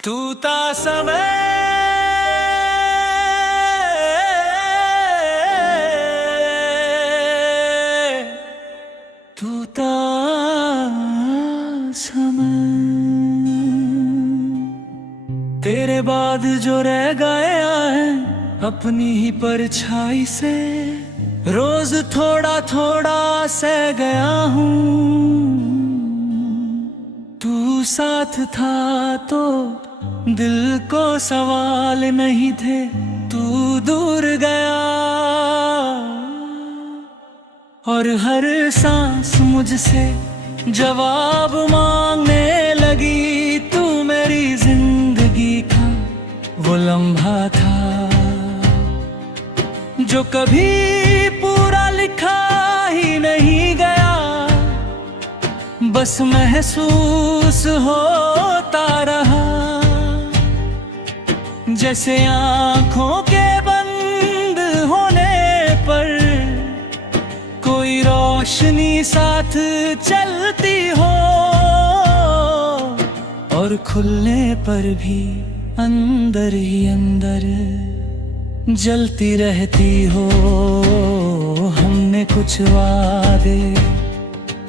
तूता समय तूता समय तेरे बाद जो रह गया है अपनी ही परछाई से रोज थोड़ा थोड़ा सह गया हूँ। तू साथ था तो दिल को सवाल नहीं थे, तू दूर गया और हर सांस मुझसे जवाब मांगने लगी। तू मेरी जिंदगी का वो लम्हा था जो कभी पूरा लिखा ही नहीं गया, बस महसूस होता रहा जैसे आँखों के बंद होने पर कोई रोशनी साथ चलती हो और खुलने पर भी अंदर ही अंदर जलती रहती हो। हमने कुछ वादे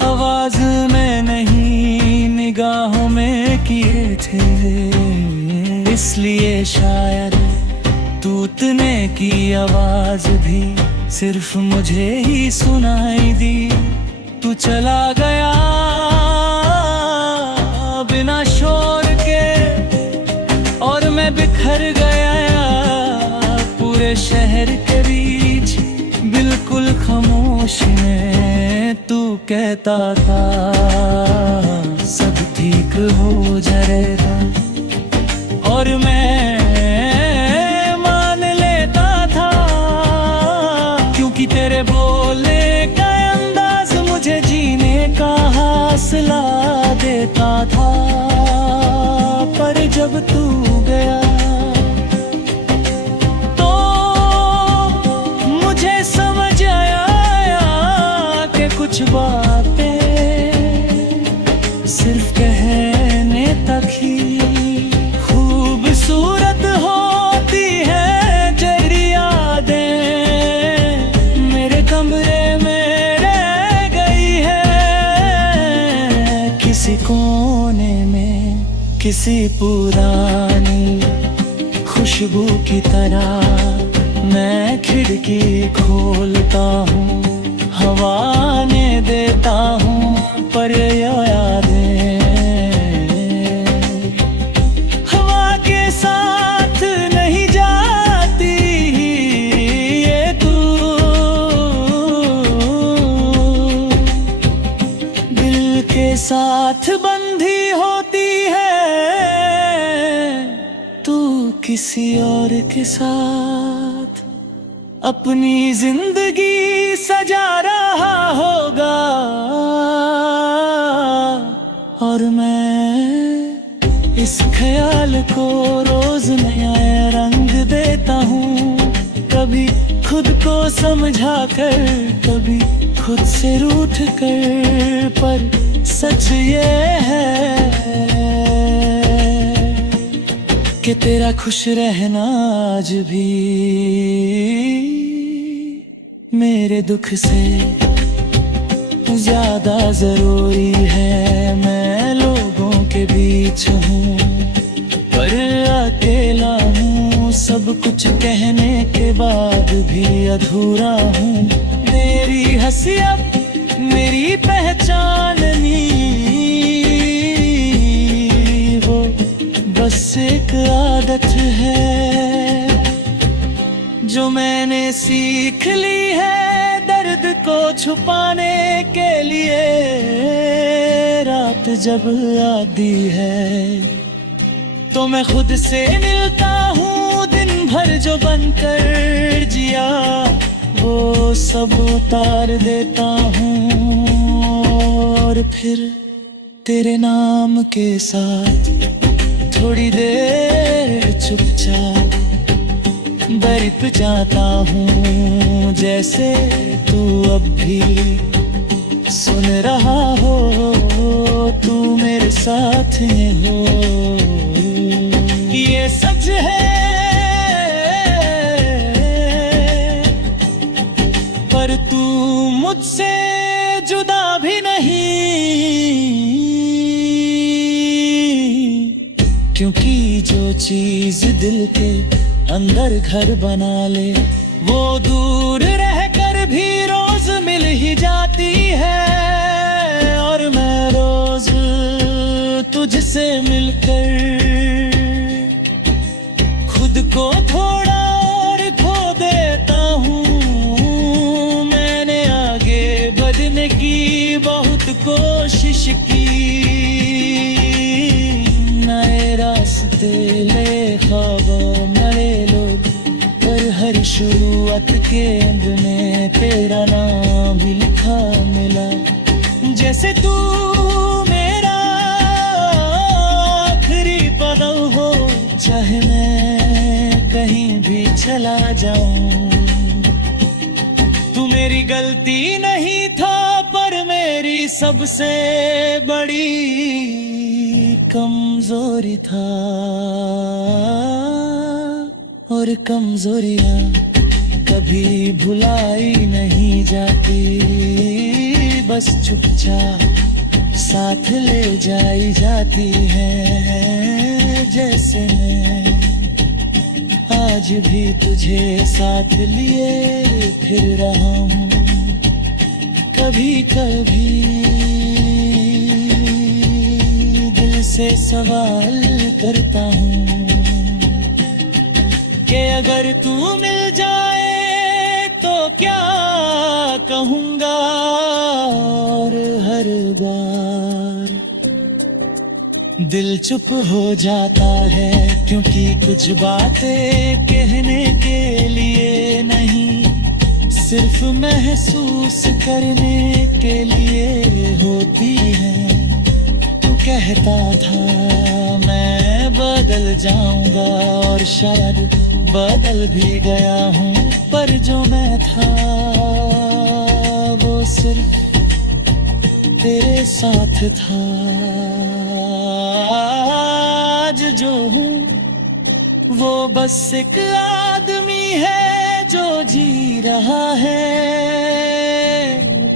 आवाज में नहीं निगाहों में किए थे, इसलिए शायद टूटने की आवाज भी सिर्फ मुझे ही सुनाई दी। तू चला गया बिना शोर के और मैं बिखर गया पूरे शहर के बीच बिल्कुल खामोश में। तू कहता था सब ठीक हो जाएगा और मैं मान लेता था, क्योंकि तेरे बोलने का अंदाज मुझे जीने का हौसला देता था। पर जब तू गया तो मुझे समझ आया कि कुछ बातें सिर्फ कहने तक ही खूबसूरत होती है। तेरी यादें मेरे कमरे में रह गई है किसी कोने में, किसी पुरानी खुशबू की तरह। मैं खिड़की खोलता हूँ, हवा ने देता हूँ, पर यादें हवा के साथ नहीं जाती। ये तू दिल के साथ बंधी होती है, तू किसी और के साथ अपनी जिंदगी सजा रहा होगा और मैं इस ख्याल को रोज नया रंग देता हूँ। कभी खुद को समझा कर, कभी खुद से रूठ कर, पर सच ये है कि तेरा खुश रहना आज भी मेरे दुख से ज्यादा जरूरी है। मैं लोगों के बीच हूँ पर अकेला हूँ, सब कुछ कहने के बाद भी अधूरा हूँ। मेरी हंसी अब मेरी पहचान नहीं, वो बस एक आदत है जो मैंने सीख ली है दर्द को छुपाने के लिए। रात जब आती है तो मैं खुद से मिलता हूँ, दिन भर जो बनकर जिया वो सब उतार देता हूँ और फिर तेरे नाम के साथ थोड़ी देर चुपचाप बरप जाता हूँ, जैसे तू अब भी सुन रहा हो, तू मेरे साथ हो। कि ये सच है, पर तू मुझसे जुदा भी नहीं, क्योंकि जो चीज दिल के अंदर घर बना ले वो दूर रहकर भी रोज मिल ही जाती है। और मैं रोज तुझसे मिलकर खुद को थोड़ा और खो देता हूँ। मैंने आगे बढ़ने की बहुत कोशिश की, नए रास्ते ले ख्वाबों मरे लोग, पर हर शुरुआत के अंत में तेरा नाम भी लिखा मिला। जैसे तू मेरा आखिरी पल हो, चाहे मैं कहीं भी चला जाऊं। तू मेरी गलती नहीं था, पर मेरी सबसे बड़ी कमजोरी था। और कमजोरियां कभी भुलाई नहीं जाती, बस चुपचाप साथ ले जाई जाती है। जैसे मैं आज भी तुझे साथ लिए फिर रहा हूँ। कभी कभी दिल से सवाल करता हूँ कि अगर तू मिल जाए तो क्या कहूँगा। और हर बार दिल चुप हो जाता है, क्योंकि कुछ बातें कहने के लिए नहीं, सिर्फ महसूस करने के लिए होती है। तू कहता था मैं बदल जाऊंगा, और शायद बदल भी गया हूँ, पर जो मैं था वो सिर्फ तेरे साथ था। आज जो हूँ वो बस एक आदमी है जो जी रहा है,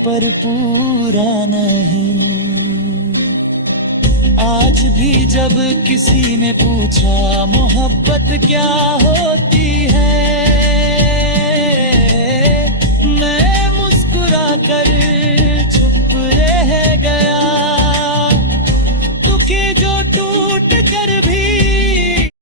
पर पूरा नहीं। आज भी जब किसी ने पूछा मोहब्बत क्या होती है,